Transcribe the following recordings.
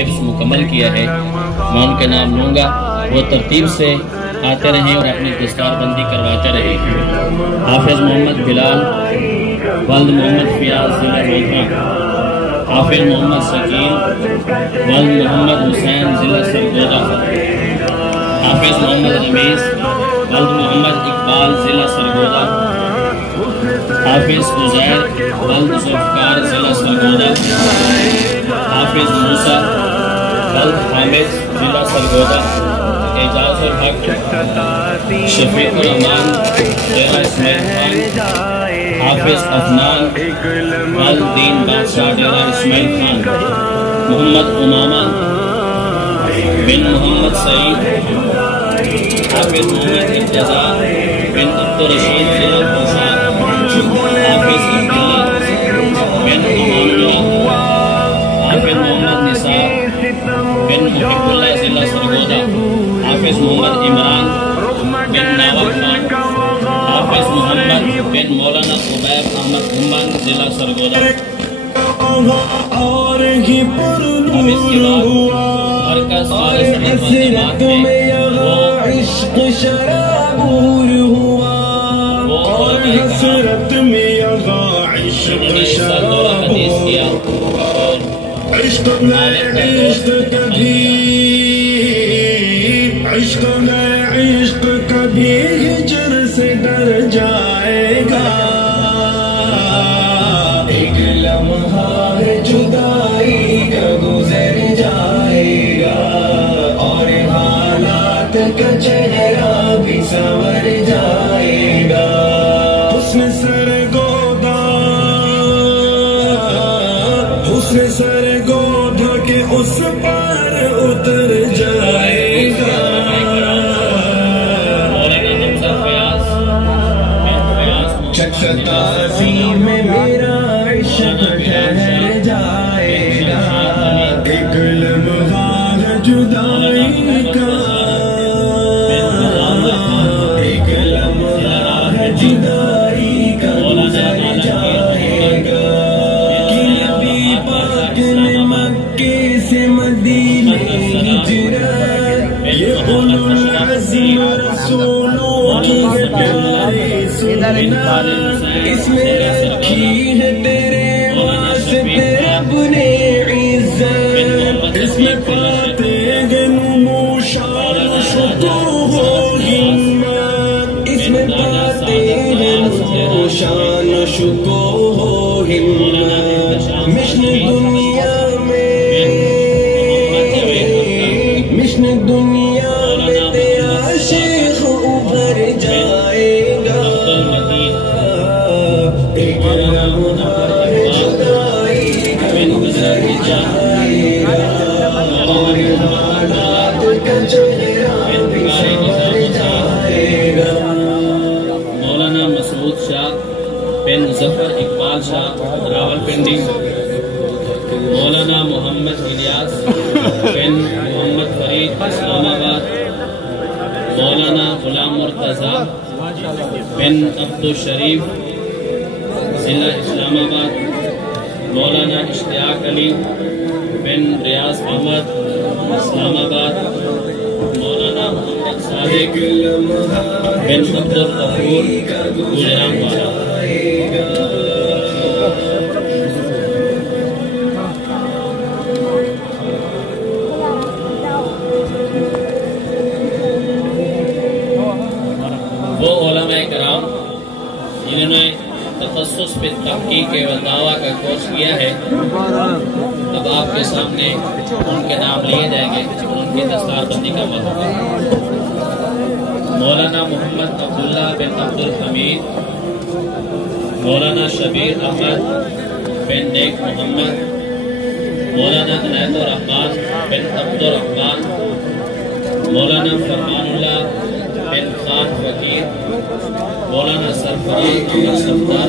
حفظ مکمل کیا ہے میں ان کے نام لوں گا، وہ ترتیب سے آتے رہیں اور اپنی دستار بندی کرواتے رہیں۔ حافظ محمد بلال ولد محمد فیاض ضلع روہتہ، حافظ محمد ثقیل ولد محمد حسین ضلع سرگودا، حافظ محمد رمیز ولد محمد اقبال ضلع سرگودا، حافظ عزیر ولد ذوالفقار ضلع سرگودا، حافظ موسیٰ ولد حامد ضلع سرگودا، اعجاز الحق شفیق الرحمان ڈیرہ اسماعیل خان، حافظ عفنان ولد دین بادشاہ ڈیرہ اسماعیل خان، محمد امامہ بن محمد سعید، حافظ محمد انتظار بن عبدالرشید ضلع کوشان، حافظ عبداللہ بن امان اللہ، حافظ محمد نثار بن محب اللہ ضلع سرگودا، حافظ محمد عمران بن ناول خان، حافظ محمد بن مولانا عبید احمد عمان ضلع سرگودا۔ اب اس کے بعد مرکز فارس والجماعت میں عشق شرابور ہوا اور حسرت میں عشق شرابور حدیث کیا اور عشق کبھی ہجر سے ڈر جائے گا، ایک لمحہ جدائی کا گزر جائے گا اور حالات کا چہرہ بھی سنور جائے گا، حسن سرگودا کے اس پار اتر جائے گا، چکتاسی میں میرا عشق ٹھہر جائے گا، ایک لمحہ جدائی کا، ایک لمحہ جدائی کا گزر جائے گا، کہ نبی پاک نے مکے سے مدینے ہجرت، یہ اولو العزم رسولوں کی ہے پیاری سنت، اس میں رکھی ہے تیرے واسطے رب نے عزت، اس میں پاتے ہیں نمو شان و شکوہ و ہمت، اس میں پاتے ہیں نمو شان و شکوہ و ہمت، مشن دنیا میں تیرا شیخ ابھر جائے گا، ایک لمحہ جدائی کا گزر جائے گا اور حالات کا چہرہ بھی سنور جائے گا۔ مولانا مسعود شاہ بن ظفر اقبال شاہ راولپنڈی، مولانا محمد الیاس بن محمد فرید اسلام آباد، مولانا غلام مرتضیٰ بن عبدالشریف ضلع اسلام آباد، مولانا اشتیاق علی بن ریاض احمد اسلام آباد، مولانا محمد صادق بن عبدالغفور گوجرانوالا۔ وہ علماء کرام جنہوں نے تخصص پہ تحقیق و دعویٰ کا کورس کیا ہے، اب آپ کے سامنے ان کے نام لیے جائیں گے، ان کی دستار بندی کا وقت ہوگا۔ مولانا محمد عبداللہ بن عبدالحمید، مولانا شبیر احمد بن نیک محمد، مولانا عنایت الرحمان بن عبدالرحمان، مولانا فرمان اللہ بن خان وکیل، مولانا سرفراز احمد صفدر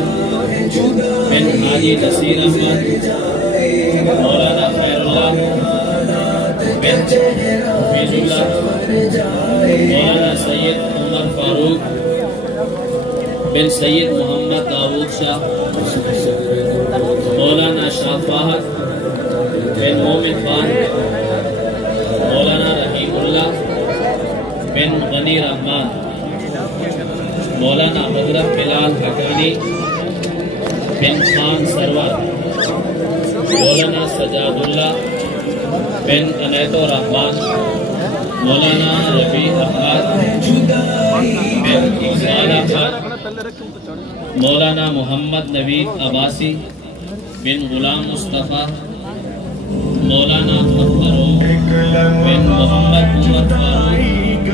بن حاجی نصیر احمد، مولانا خیر اللہ بن حفیظ اللہ، مولانا سید عمر فاروق بن سید محمد داود شاہ، مولانا شاہ فہد بن مومن خان، सजादुल्लाह बिन अनैत रहमान, मौलाना रफी अहमद बिन इकबाल अहमद, मौलाना मोहम्मद नवीद अब्बासी बिन गुलाम मुस्तफ़ा, मौलाना फखरुल बिन मोहम्मद उमर फारूक,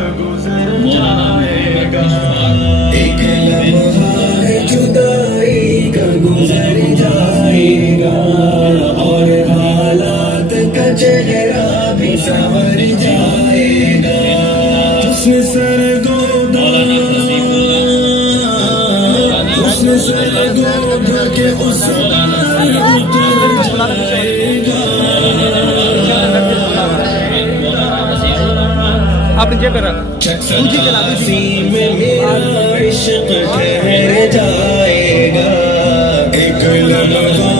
मौलाना मोहम्मद इशफाक बिन जुदाई का गुजर जाएगा और हालात का चेहरा भी संवर जाएगा। उसने सर गोदा के उस आप नीचे पे रख में मेरा इश्क ठहर जाएगा। एक लम्हा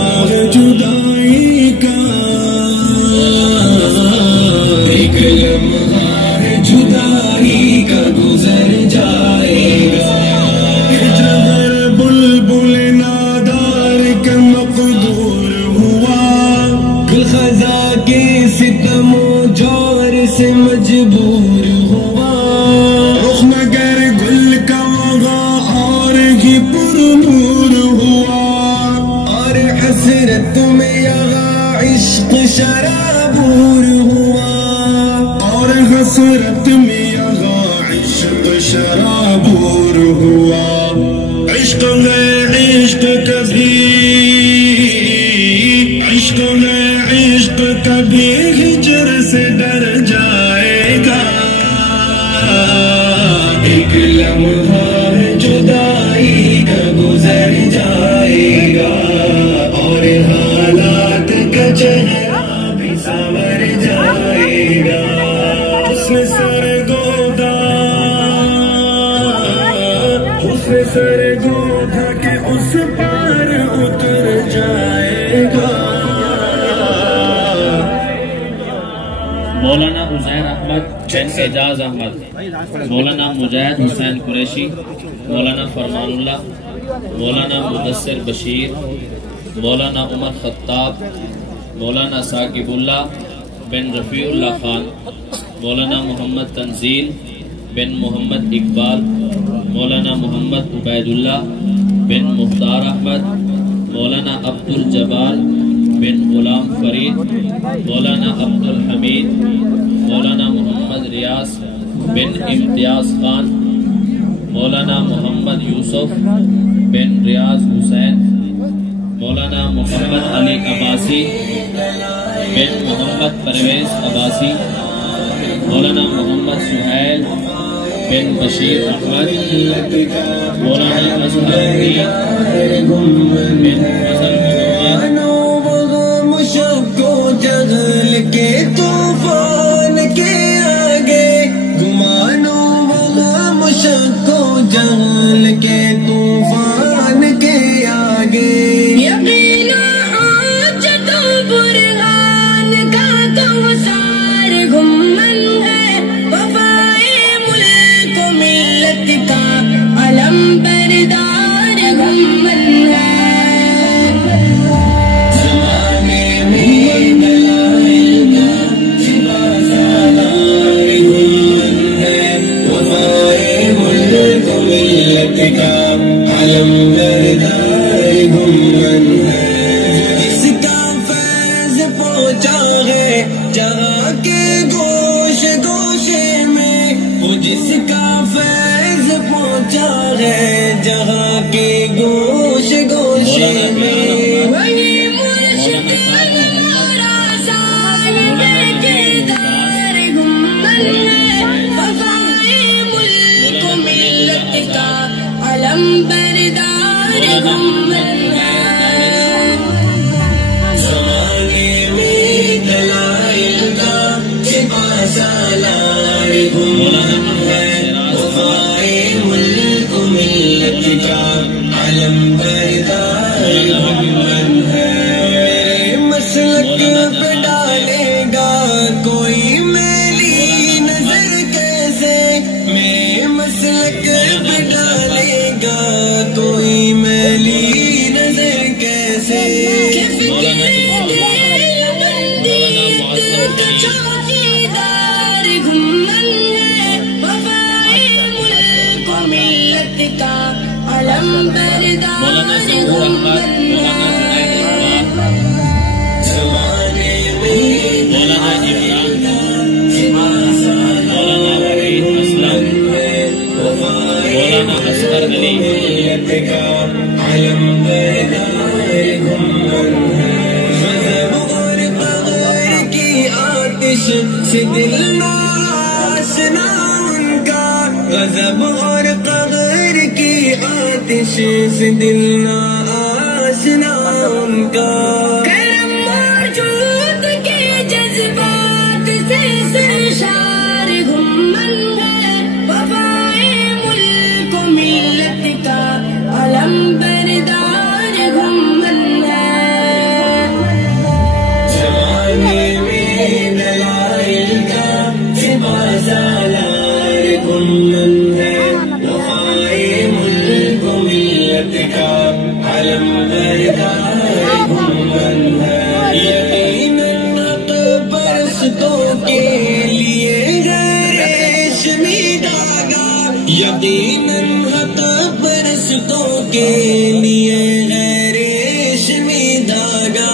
जुदाई का, एक लम्हा जुदाई का गुजर जाएगा। जहर बुलबुल नादार का मकदूर हुआ, खजा के सितमो जोर से मजबूर हुआ। रुख मगर गुल का वगा और ही पुरनूर हुआ, और हसरत में यहाँ इश्क शराबूर हुआ, और हसरत में यहाँ इश्क शराबूर हुआ। इश्क है इश्क कभी, इश्क है इश्क कभी हिजर से डर जाएगा। एक लम्हा जुदाई का गुजर जाएगा और हालात का चेहरा भी संवर जाएगा। उसने सर गोदा, उसने सर गोदा के उस पार उतर जाएगा। मौलाना हुसैन अहमद बिन एजाज अहमद, मौलाना मुजाहिद हुसैन कुरैशी, मौलाना फरमानुल्लाह, मौलाना मुदस्सिर बशीर, मौलाना उमर खत्ताब, मौलाना साकिबुल्लाह बिन रफ़ीउल्लाह खान, मौलाना मोहम्मद तंजील बिन मोहम्मद इकबाल, मौलाना मोहम्मद उबैदुल्लाह बिन मुख्तार अहमद, मौलाना अब्दुल जबाल बिन गुलाम फरीद, मौलाना अब्दुल हमीद, मौलाना मोहम्मद रियाज बिन इम्तियाज खान, मौलाना मोहम्मद यूसुफ बिन रियाज हुसैन, मौलाना मोहम्मद अली अब्बासी बिन मोहम्मद परवेज अब्बासी, मौलाना मोहम्मद सुहैल बिन बशीर अहमद, मौलाना असहरुद्दीन बिन फजल को जगल के तूफान के आगे, गुमानो मुशक्को जगल के तूफान के आगे। यकीना हाजतो बुरहान का कौसार गुम्मन है, वफाए मुल्क मिल्लत का अलम बरदार गुम्मन है। जिसका फैज़ पहुँचा है जहाँ के गोशे गोशे में, वो जिसका फैज़ पहुँचा है जहाँ के गोशे गोशे में, वही मुर्शिद हमारा सारदार गुम्मन है, वफाए मुल्क मिल्लत का अलम बरदार गुम्मन है। ज़माने में दलाइल का सिपासालार गुम्मन है, वफाए मुल्क मिल्लत का अलम बरदार गुम्मन है। मेरे मसलक पे डालेगा कोई मेरी नजर कैसे, मेरे मसलक पे डालेगा कोई मेरी नजर कैसे। चौकीदार घुमन है, वफाए मुल्क मिल्लत का अलम बरदार घुमन है। ज़माने में मिल्लत का अलम बरदार घुमन है। ग़ज़ब और क़हर की आतिश से दिल ना आशना उनका, ग़ज़ब और क़हर की आतिश से दिल ना आशना उनका। करम मौजूद के जज्बात से सरशार घुमन है, वफ़ाए मुल्क मिल्लत का अलम बरदार घुमन है। ज़माने में दलाइल का सिपासालार घुमन है, वफ़ाए मुल्क मिल्लत का अलम बरदार घुमन है। यकीनन हक़ परस्तों के लिए है रेशमी धागा, यकीनन हक़ परस्तों के लिए है रेशमी धागा,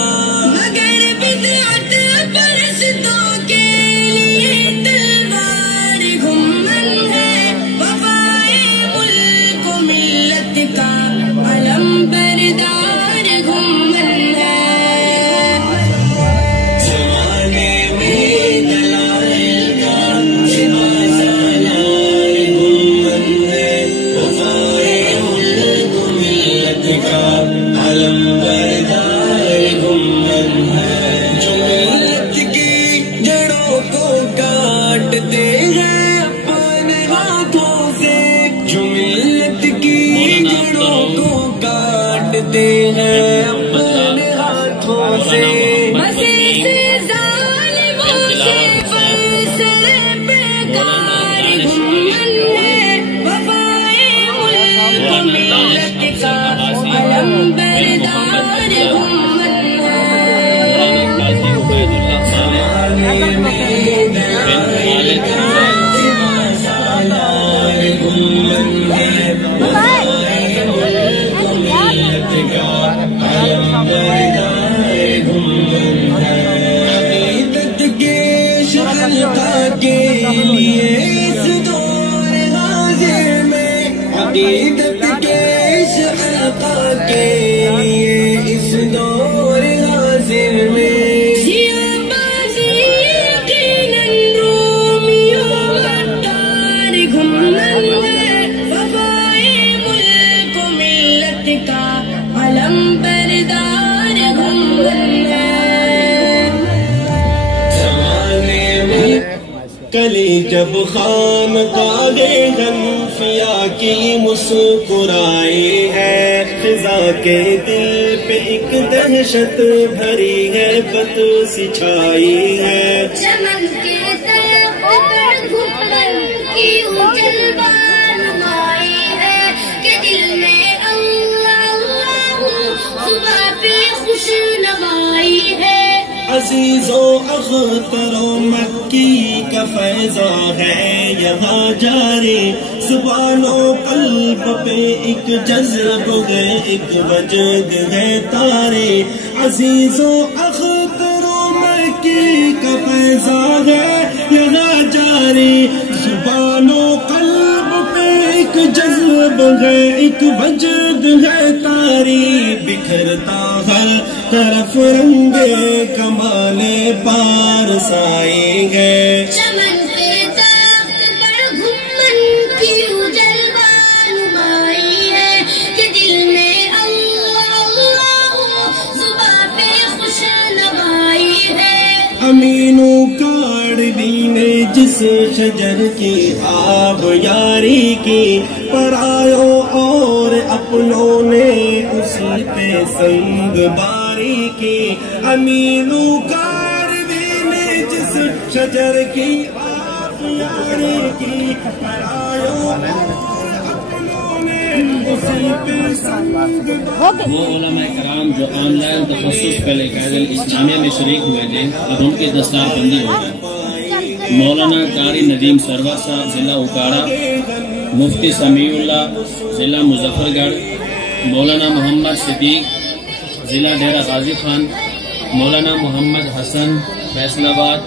मगर बिदअत परस्तों के लिए तलवार घुमन है, वफ़ाए मुल्क मिल्लत का अलम बरदार घुमन है। ज़माने में दलाइल का सिपासालार घुमन है, वफ़ाए मुल्क मिल्लत का अलम बरदार घुमन है। जो मिल्लत की जड़ों को काटते हैं अपने हाथों से, जो मिल्लत की जड़ों को काटते हैं अपने हाथों से, मज़े से ज़ालिमों से बरसर बेकार घुमन है, वफ़ाए मुल्क मिल्लत का अलम बरदार घुमन है। ज़माने में दलाइल का सिपासालार घुमन है, वफ़ाए मुल्क मिल्लत का अलम बरदार घुमन है। अक़ीदत के शहलका के लिए इस दौर हाज़िर में, अक़ीदत के शहलका के लिए इस दौर हाज़िर में, सियाबाज़ी यकीनन रोमियो अत्तार घुमन है, वफ़ाए मुल्क मिल्लत का अलम बरदार घुमन है। ज़माने में कली जब खानकाहे हनफिया की मुस्कुराई है, ख़िज़ा के दिल पे एक दहशत भरी है बत सी छाई है। चमन के तरफ पर घुमन की उजल बानुमाई है, कि दिल में अल्लाह अल्लाह ज़ुबां पे खुश नवाई है। अज़ीज़ों अख्तरों मक्की का फैज़ा है यहाँ जारी, ज़ुबानो क़ल्ब पे एक जज़्ब है एक वजद है तारे। अज़ीज़ों अख्तरों मक्की का फैज़ा है यहाँ जारी, ज़ुबानो क़ल्ब पे एक जज़्ब है एक वजद है तारी। बिखरता हर तरफ रंगे कमाले पारसाई है, चमन पे तख्त पर घुमन की उजल बानुमाई है, कि दिल में अल्लाह अल्लाह ज़ुबां पे खुश नवाई है। अमीनो काड़वी ने जिस शजर की आब यारी की, परायों और अपनों ने उसी पे संग बारी की। अमीनो काड़वी ने जिस शजर की आब यारी की, परायों और अपनों ने وہ علماء کرام جو آن لائن تخصص پہلے قائد الاسلامیہ میں شریک ہوئے تھے اب ان کی دستار بندی ہوگی۔ مولانا قاری ندیم سرور صاحب ضلع اکاڑا، مفتی سمیع اللہ ضلع مظفر گڑھ، مولانا محمد صدیق ضلع ڈیرہ غازی خان، مولانا محمد حسن فیصل آباد،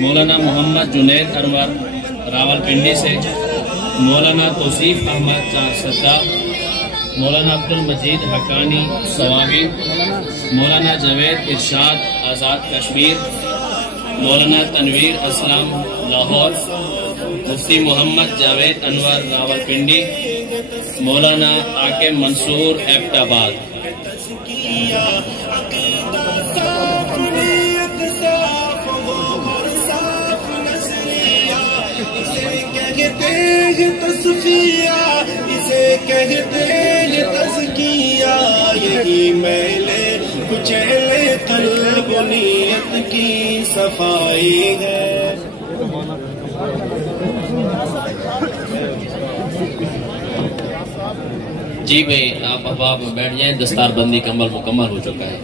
مولانا محمد جنید انور راول پنڈی سے، مولانا توصیف احمد چارسدہ، مولانا عبد المجید حقانی صوابی، مولانا جاوید ارشاد آزاد کشمیر، مولانا تنویر اسلام لاہور، مفتی محمد جاوید انور راول پنڈی، مولانا عاقب منصور ایبٹ آباد۔ اسے کہتے ہیں تزکیہ، یہی میلے کچیلے قلب و نیت کی صفائی ہے۔ جی بھائی آپ اب بیٹھ جائیں، دستار بندی کا عمل مکمل ہو چکا ہے۔